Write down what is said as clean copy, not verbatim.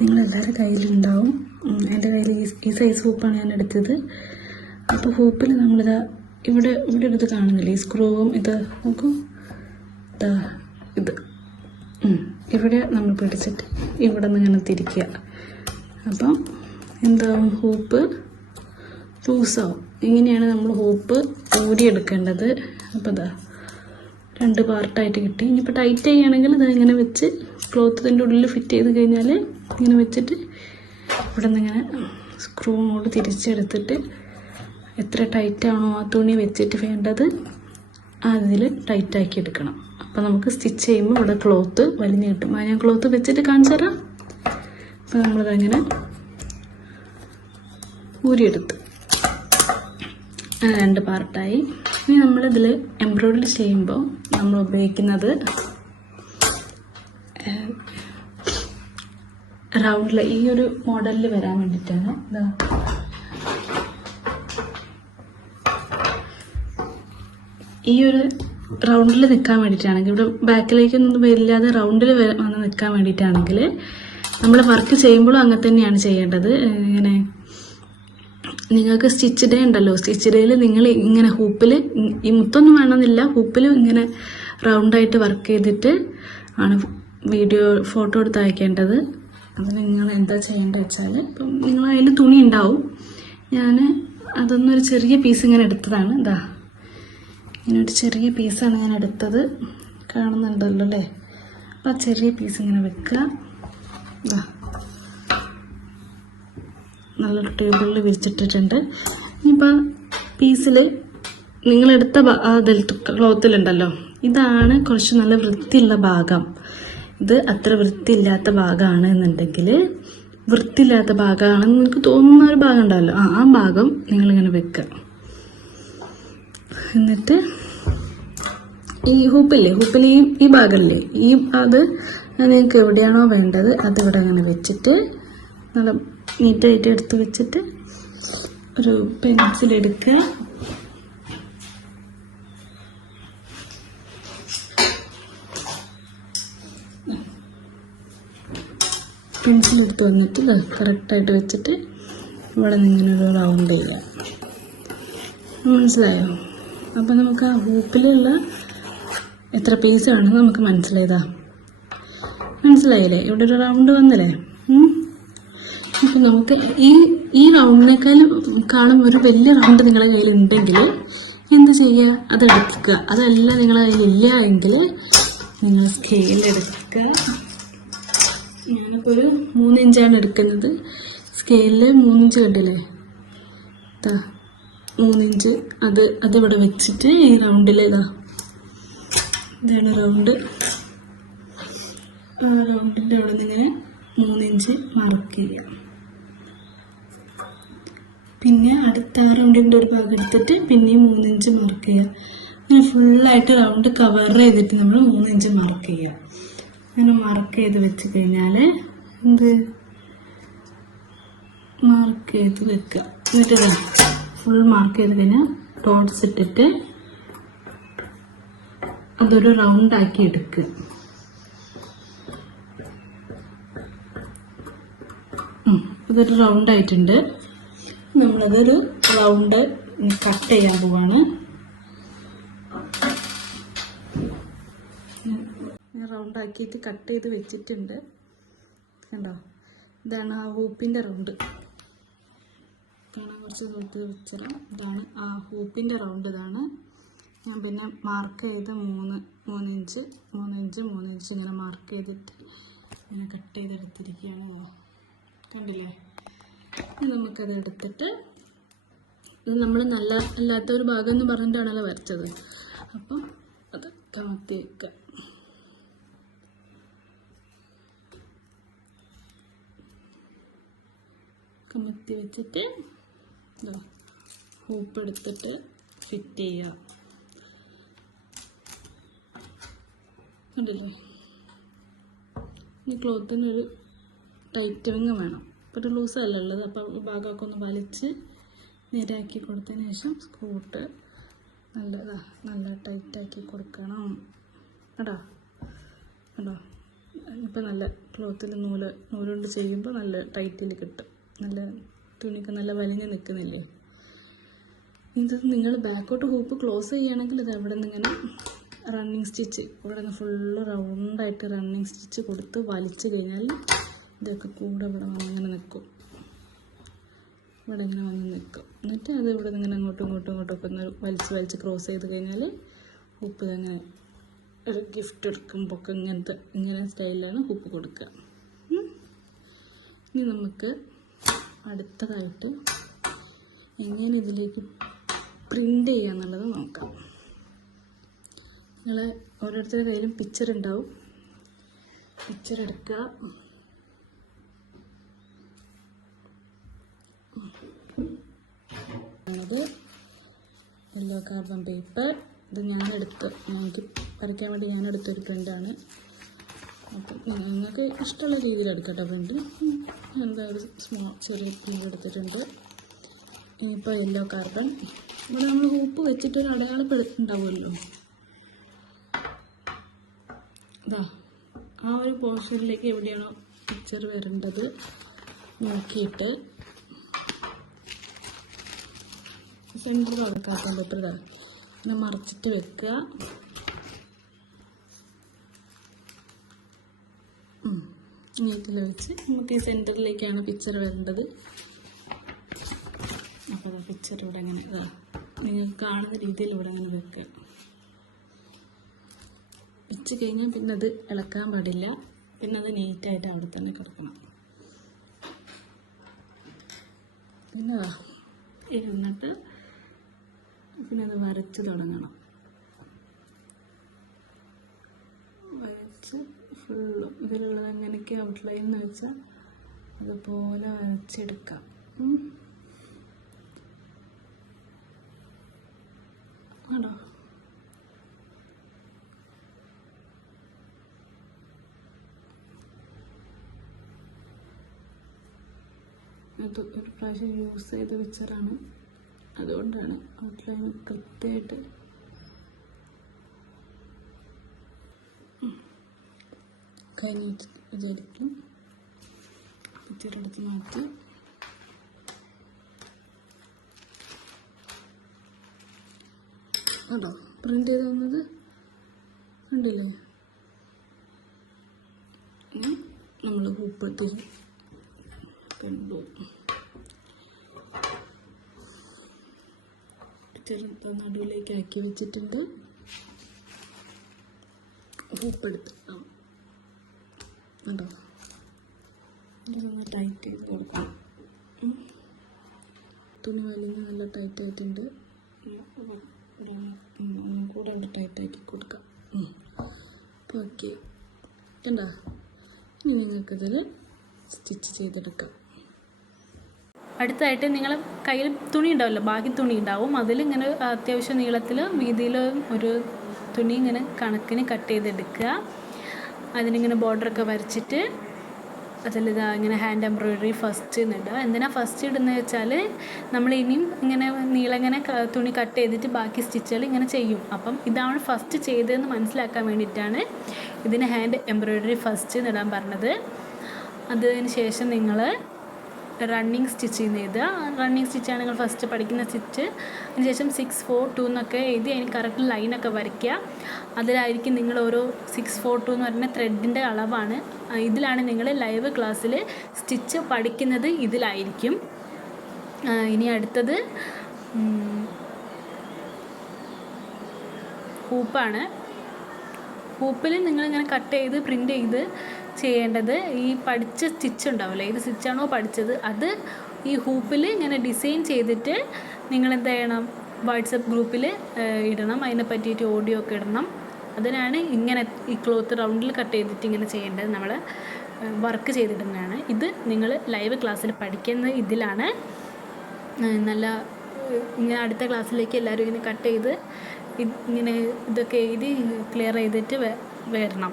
നിങ്ങളെല്ലാവരുടെ കയ്യിലുണ്ടാവും. എൻ്റെ കയ്യിൽ ഈ സൈസ് ഹൂപ്പാണ് ഞാൻ എടുത്തത്. അപ്പോൾ ഹൂപ്പിൽ നമ്മളിതാ ഇവിടെ ഇത് കാണുന്നില്ല, ഈ സ്ക്രൂവും ഇത് നോക്കൂ, ഇതാ ഇത് ഇവിടെ നമ്മൾ പിടിച്ചിട്ട് ഇവിടെ നിന്ന് ഇങ്ങനെ തിരിക്കുക. അപ്പം എന്താവും, ഹൂപ്പ് ലൂസാവും. ഇങ്ങനെയാണ് നമ്മൾ ഹൂപ്പ് ഊരിയെടുക്കേണ്ടത്. അപ്പോൾ ഇതാ 2 പാർട്ടായിട്ട് കിട്ടി. ഇനിയിപ്പോൾ ടൈറ്റ് ചെയ്യുകയാണെങ്കിൽ ഇത് ഇങ്ങനെ വെച്ച് ക്ലോത്ത് ഇതിൻ്റെ ഉള്ളിൽ ഫിറ്റ് ചെയ്ത് കഴിഞ്ഞാൽ ഇങ്ങനെ വെച്ചിട്ട് ഇവിടെ നിന്ന് ഇങ്ങനെ സ്ക്രൂ കൊണ്ട് തിരിച്ചെടുത്തിട്ട് എത്ര ടൈറ്റാണോ ആ തുണി വെച്ചിട്ട് വേണ്ടത് അതിൽ ടൈറ്റാക്കി എടുക്കണം. അപ്പോൾ നമുക്ക് സ്റ്റിച്ച് ചെയ്യുമ്പോൾ ഇവിടെ ക്ലോത്ത് വലിഞ്ഞ് കിട്ടും. ഞാൻ ക്ലോത്ത് വെച്ചിട്ട് കാണിച്ചു തരാം. അപ്പോൾ നമ്മളിതങ്ങനെ ഊരിയെടുത്ത് 2 പാർട്ടായി. ഇനി നമ്മളിതിൽ എംബ്രോയ്ഡറി ചെയ്യുമ്പോൾ നമ്മൾ ഉപയോഗിക്കുന്നത് റൗണ്ടിൽ ഈ ഒരു മോഡലിൽ വരാൻ വേണ്ടിയിട്ടാണ്. ഈ ഒരു റൗണ്ടിൽ നിൽക്കാൻ വേണ്ടിയിട്ടാണെങ്കിൽ, ഇവിടെ ബാക്കിലേക്കൊന്നും വരില്ലാതെ റൗണ്ടിൽ വന്ന് നിൽക്കാൻ വേണ്ടിയിട്ടാണെങ്കിൽ നമ്മൾ വർക്ക് ചെയ്യുമ്പോഴും അങ്ങനെ തന്നെയാണ് ചെയ്യേണ്ടത്. ഇങ്ങനെ നിങ്ങൾക്ക് സ്റ്റിച്ച് ഡേ ഉണ്ടല്ലോ, സ്റ്റിച്ച് ഡേയിൽ നിങ്ങൾ ഇങ്ങനെ ഹൂപ്പിൽ ഈ മുത്തൊന്നും വേണമെന്നില്ല, ഹൂപ്പിൽ ഇങ്ങനെ റൗണ്ടായിട്ട് വർക്ക് ചെയ്തിട്ട് ആണ് ഫോട്ടോ എടുത്ത് അയക്കേണ്ടത്. അത് നിങ്ങൾ എന്താ ചെയ്യേണ്ടത് വെച്ചാൽ, ഇപ്പം നിങ്ങൾ അതിൽ തുണി ഉണ്ടാവും, ഞാൻ അതൊന്നൊരു ചെറിയ പീസ് ഇങ്ങനെ എടുത്തതാണ്. ഇതാ ഇങ്ങനെ ഒരു ചെറിയ പീസാണ് ഞാൻ എടുത്തത്, കാണുന്നുണ്ടല്ലോ അല്ലേ. അപ്പോൾ ആ ചെറിയ പീസ് ഇങ്ങനെ വെക്കുക. ഇതാ നല്ലൊരു ടേബിളിൽ വിരിച്ചിട്ടിട്ടുണ്ട്. ഇനിയിപ്പോൾ പീസിൽ നിങ്ങളെടുത്ത അതിൽ ക്ലോത്തിലുണ്ടല്ലോ, ഇതാണ് കുറച്ച് നല്ല വൃത്തിയുള്ള ഭാഗം. ഇത് അത്ര വൃത്തിയില്ലാത്ത ഭാഗമാണ് എന്നുണ്ടെങ്കിൽ, വൃത്തിയില്ലാത്ത ഭാഗമാണെന്ന് നിങ്ങൾക്ക് തോന്നുന്ന ഒരു ഭാഗം ഉണ്ടല്ലോ, ആ ഭാഗം നിങ്ങളിങ്ങനെ വെക്കുക. എന്നിട്ട് ഈ ഹൂപ്പിൽ ഈ ഭാഗമില്ലേ, അത് നിങ്ങൾക്ക് എവിടെയാണോ വേണ്ടത് അതിവിടെ അങ്ങനെ വെച്ചിട്ട് നല്ല നീറ്റായിട്ട് എടുത്ത് വെച്ചിട്ട് ഒരു പെൻസിലെടുക്കുക. പെൻസിലെടുത്ത് വന്നിട്ട് കറക്റ്റായിട്ട് വെച്ചിട്ട് ഇവിടെ നിന്ന് ഒരു റൗണ്ട് ചെയ്യുക. മനസ്സിലായോ? അപ്പം നമുക്ക് ആ ഹൂപ്പിലുള്ള എത്ര പീസ് ആണെന്ന് നമുക്ക് മനസ്സിലായില്ലേ? ഇവിടെ ഒരു റൗണ്ട് വന്നില്ലേ? അപ്പം നമുക്ക് ഈ റൗണ്ടിനേക്കാളും ഒരു വലിയ റൗണ്ട് നിങ്ങളുടെ കയ്യിലുണ്ടെങ്കിൽ എന്ത് ചെയ്യുക, അതെടുക്കുക. അതല്ല നിങ്ങളുടെ കയ്യിലില്ല എങ്കിൽ നിങ്ങൾ സ്കെയിലെടുക്കുക. ഞാനിപ്പോൾ ഒരു 3 ഇഞ്ചാണ് എടുക്കുന്നത്. സ്കെയിലിൽ 3 ഇഞ്ച് കണ്ടില്ലേ, 3 ഇഞ്ച് അതിവിടെ വെച്ചിട്ട് ഈ റൗണ്ടിൽ ഇതാണ് റൗണ്ട്. ആ റൗണ്ടിൻ്റെ അവിടെ നിന്ന് ഇങ്ങനെ 3 ഇഞ്ച് മാർക്ക് ചെയ്യുക. പിന്നെ അടുത്ത ആ റൗണ്ടിൻ്റെ ഒരു ഭാഗം എടുത്തിട്ട് പിന്നെയും 3 ഇഞ്ച് മാർക്ക് ചെയ്യുക. അങ്ങനെ ഫുള്ളായിട്ട് റൗണ്ട് കവർ ചെയ്തിട്ട് നമ്മൾ 3 ഇഞ്ച് മാർക്ക് ചെയ്യുക. അങ്ങനെ മാർക്ക് ചെയ്ത് വെച്ച് കഴിഞ്ഞാൽ മാർക്ക് ചെയ്ത് വെക്കുക. എന്നിട്ട് ഫുൾ മാർക്ക് ചെയ്ത് കഴിഞ്ഞാൽ ഡോട്ട്സ് ഇട്ടിട്ട് അതൊരു റൗണ്ടാക്കി എടുക്കുക. ഇതൊരു റൗണ്ടായിട്ടുണ്ട്. നമ്മളതൊരു റൗണ്ട് കട്ട് ചെയ്യാൻ പോവാണ്. റൗണ്ടാക്കിയിട്ട് കട്ട് ചെയ്ത് വെച്ചിട്ടുണ്ട്. കണ്ടോ, ഇതാണ് ആ ഹൂപ്പിൻ്റെ റൗണ്ട്. കാണാൻ കുറച്ച് ദൂരത്ത് വെച്ചല്ലോ. ഇതാണ് ആ ഹൂപ്പിൻ്റെ റൗണ്ട്. ഇതാണ് ഞാൻ പിന്നെ മാർക്ക് ചെയ്ത് 3 ഇഞ്ച് ഇങ്ങനെ മാർക്ക് ചെയ്തിട്ട് ഇങ്ങനെ കട്ട് ചെയ്തെടുത്തിരിക്കുകയാണ്. കണ്ടില്ലേ? നമുക്കത് എടുത്തിട്ട്, ഇത് നമ്മൾ നല്ല അല്ലാത്ത ഒരു ഭാഗം എന്ന് പറഞ്ഞിട്ടാണല്ലോ വരച്ചത്, അപ്പം അത് കമത്തി വെക്കുക. കമത്തി വെച്ചിട്ട് ഹൂപ്പ് എടുത്തിട്ട് ഫിറ്റ് ചെയ്യുക. കണ്ടില്ലേ? ഈ ക്ലോത്തിനൊരു ടൈറ്റനിങ് വേണം. ഇപ്പോൾ ഒരു ലൂസല്ല ഉള്ളത്. അപ്പോൾ ഭാഗമൊക്കെ ഒന്ന് വലിച്ച് നേരാക്കി കൊടുത്തതിന് ശേഷം സ്ക്രൂട്ട് നല്ല ടൈറ്റാക്കി കൊടുക്കണം. കേട്ടോ ഇപ്പം നല്ല ക്ലോത്തിൽ നൂലുകൊണ്ട് ചെയ്യുമ്പോൾ നല്ല ടൈറ്റിൽ കിട്ടും. നല്ല തുണിക്ക് നല്ല വലിഞ്ഞ് നിൽക്കുന്നില്ലേ. ഇത് നിങ്ങൾ ബാക്കോട്ട് ഹൂപ്പ് ക്ലോസ് ചെയ്യുകയാണെങ്കിൽ ഇത് അവിടെ നിന്ന് ഇങ്ങനെ റണ്ണിങ് സ്റ്റിച്ച് ഇവിടെ നിന്ന് ഫുള്ള് റൗണ്ടായിട്ട് റണ്ണിങ് സ്റ്റിച്ച് കൊടുത്ത് വലിച്ചു കഴിഞ്ഞാൽ ഇതൊക്കെ കൂടെ ഇവിടെ വന്ന് ഇങ്ങനെ നിൽക്കും. ഇവിടെ ഇങ്ങനെ വന്ന് നിൽക്കും. എന്നിട്ട് അത് ഇവിടെ നിന്ന് ഇങ്ങനെ അങ്ങോട്ടും ഒന്ന് വലിച്ച് ക്രോസ് ചെയ്ത് കഴിഞ്ഞാൽ ഹൂപ്പ് ഇതങ്ങനെ ഒരു ഗിഫ്റ്റ് എടുക്കുമ്പോൾ ഒക്കെ ഇങ്ങനെ സ്റ്റൈലിലാണ് ഹൂപ്പ് കൊടുക്കുക. ഇനി നമുക്ക് അടുത്തതായിട്ട് എങ്ങനെ ഇതിലേക്ക് പ്രിൻ്റ് ചെയ്യുക എന്നുള്ളത് നോക്കാം. നിങ്ങൾ ഓരോരുത്തരുടെ കയ്യിലും പിക്ചർ ഉണ്ടാവും. പിക്ചർ എടുക്കുക. അത് യെല്ലോ കാർബൺ പേപ്പർ. ഇത് എനിക്ക് വരയ്ക്കാൻ വേണ്ടി ഞാനെടുത്തൊരു പ്രിൻ്റാണ്. അപ്പം നിങ്ങൾക്ക് ഇഷ്ടമുള്ള രീതിയിൽ എടുക്കട്ടെ പ്രിൻ്റ്. എന്താ ഒരു ചെറിയ പ്രിൻ്റ് എടുത്തിട്ടുണ്ട്. ഇനിയിപ്പോൾ യെല്ലോ കാർബൺ. ഇവിടെ നമ്മൾ ഹൂപ്പ് വെച്ചിട്ടൊരു അടയാളപ്പെടുത്തുണ്ടാവുമല്ലോ. ഇതാ ആ ഒരു പോർഷനിലേക്ക് എവിടെയാണോ പിക്ചർ വരേണ്ടത് നോക്കിയിട്ട് സെൻറ്റർ കൊടുക്കാത്ത പേപ്പർ ഇതാ ഇങ്ങനെ മറിച്ചിട്ട് വെക്കുക. നീറ്റിൽ വെച്ച് നമുക്ക് ഈ സെൻറ്ററിലേക്കാണ് പിക്ചർ വരേണ്ടത്. അപ്പോൾ പിക്ചർ ഇവിടെ അങ്ങനെ നിങ്ങൾക്ക് കാണുന്ന രീതിയിൽ ഇവിടെ അങ്ങനെ വെക്കുക. വെച്ച് കഴിഞ്ഞാൽ പിന്നെ അത് ഇളക്കാൻ പാടില്ല. പിന്നെ അത് നീറ്റായിട്ട് അവിടെ തന്നെ കിടക്കണം. പിന്നെ ഇരുന്നിട്ട് പിന്നെ അത് വരച്ച് തുടങ്ങണം. വരച്ച് ഫുള്ള് ഇതിലുള്ളത് എങ്ങനെയൊക്കെ ഔട്ട്ലൈൻ എന്ന് വെച്ചാൽ ഇതുപോലെ വരച്ചെടുക്കാം. ആണോ? അത് ഒരു പ്രാവശ്യം യൂസ് ചെയ്ത പിക്ചറാണ്, അതുകൊണ്ടാണ് ഔട്ട്ലൈൻ കൃത്യമായിട്ട്. കഴിഞ്ഞ് വിചാരിക്കും. പിക്ചർ എടുത്ത് മാറ്റി അതോ പ്രിൻ്റ് ചെയ്ത് തന്നത് കണ്ടില്ലേ. നമ്മൾ ഹൂപ്പത്തി കണ്ടു. പിക്ചർ നടുവിലേക്ക് ആക്കി വെച്ചിട്ടുണ്ട്. ഹൂപ്പെടുത്ത് കണ്ടോ. ഇതൊന്ന് ടൈറ്റ് ചെയ്ത് കൊടുക്കണം. തുണി വലിഞ്ഞ് നല്ല ടൈറ്റ് ആയിട്ടുണ്ട്. ഒന്നും കൂടെ അവിടെ ടൈറ്റാക്കി കൊടുക്കാം. അപ്പോൾ ഓക്കെ കണ്ടോ. ഇനി നിങ്ങൾക്കിതിൽ സ്റ്റിച്ച് ചെയ്തെടുക്കാം. അടുത്തായിട്ട് നിങ്ങൾ കയ്യിൽ തുണി ഉണ്ടാവില്ല, ബാക്കി തുണി ഉണ്ടാവും. അതിലിങ്ങനെ അത്യാവശ്യം നീളത്തിൽ വീതിയിൽ ഒരു തുണി ഇങ്ങനെ കണക്കിന് കട്ട് ചെയ്തെടുക്കുക. അതിനിങ്ങനെ ബോർഡറൊക്കെ വരച്ചിട്ട് അതിലിതാ ഇങ്ങനെ ഹാൻഡ് എംബ്രോയിഡറി ഫസ്റ്റ് ഇടുക. എന്തിനാണ് ഫസ്റ്റ് ഇടുന്നത് വെച്ചാൽ നമ്മൾ ഇനിയും ഇങ്ങനെ നീളങ്ങനെ തുണി കട്ട് ചെയ്തിട്ട് ബാക്കി സ്റ്റിച്ചുകൾ ഇങ്ങനെ ചെയ്യും. അപ്പം ഇതാണ് ഫസ്റ്റ് ചെയ്തതെന്ന് മനസ്സിലാക്കാൻ വേണ്ടിയിട്ടാണ് ഇതിന് ഹാൻഡ് എംബ്രോയിഡറി ഫസ്റ്റ് ഇടാൻ പറഞ്ഞത്. അതിന് ശേഷം നിങ്ങൾ റണ്ണിങ് സ്റ്റിച്ച് ചെയ്ത് റണ്ണിങ് സ്റ്റിച്ചാണ് നിങ്ങൾ ഫസ്റ്റ് പഠിക്കുന്ന സ്റ്റിച്ച്. അതിനുശേഷം 6 4 2 എന്നൊക്കെ എഴുതി അതിന് കറക്റ്റ് ലൈനൊക്കെ വരയ്ക്കുക. അതിലായിരിക്കും നിങ്ങൾ ഓരോ 6 4 2 എന്ന് പറഞ്ഞ ത്രെഡിൻ്റെ അളവാണ്. ഇതിലാണ് നിങ്ങൾ ലൈവ് ക്ലാസ്സിൽ സ്റ്റിച്ച് പഠിക്കുന്നത്, ഇതിലായിരിക്കും. ഇനി അടുത്തത് ഹൂപ്പാണ്. ഹൂപ്പിൽ നിങ്ങളിങ്ങനെ കട്ട് ചെയ്ത് പ്രിൻ്റ് ചെയ്ത് ചെയ്യേണ്ടത് ഈ പഠിച്ച സ്റ്റിച്ച് ഉണ്ടാവില്ലേ, ഏത് സ്റ്റിച്ചാണോ പഠിച്ചത് അത് ഈ ഹൂപ്പിൽ ഇങ്ങനെ ഡിസൈൻ ചെയ്തിട്ട് നിങ്ങൾ എന്ത് ചെയ്യണം, വാട്സപ്പ് ഗ്രൂപ്പിൽ ഇടണം. അതിനെ പറ്റിയിട്ട് ഓഡിയോ ഒക്കെ ഇടണം. അതിനാണ് ഇങ്ങനെ ഈ ക്ലോത്ത് റൗണ്ടിൽ കട്ട് ചെയ്തിട്ട് ഇങ്ങനെ ചെയ്യേണ്ടത്. നമ്മൾ വർക്ക് ചെയ്തിടുന്നതാണ്. ഇത് നിങ്ങൾ ലൈവ് ക്ലാസ്സിൽ പഠിക്കുന്ന ഇതിലാണ്. നല്ല ഇങ്ങനെ അടുത്ത ക്ലാസ്സിലേക്ക് എല്ലാവരും ഇങ്ങനെ കട്ട് ചെയ്ത് ഇങ്ങനെ ഇതൊക്കെ എഴുതി ക്ലിയർ ചെയ്തിട്ട് വരണം.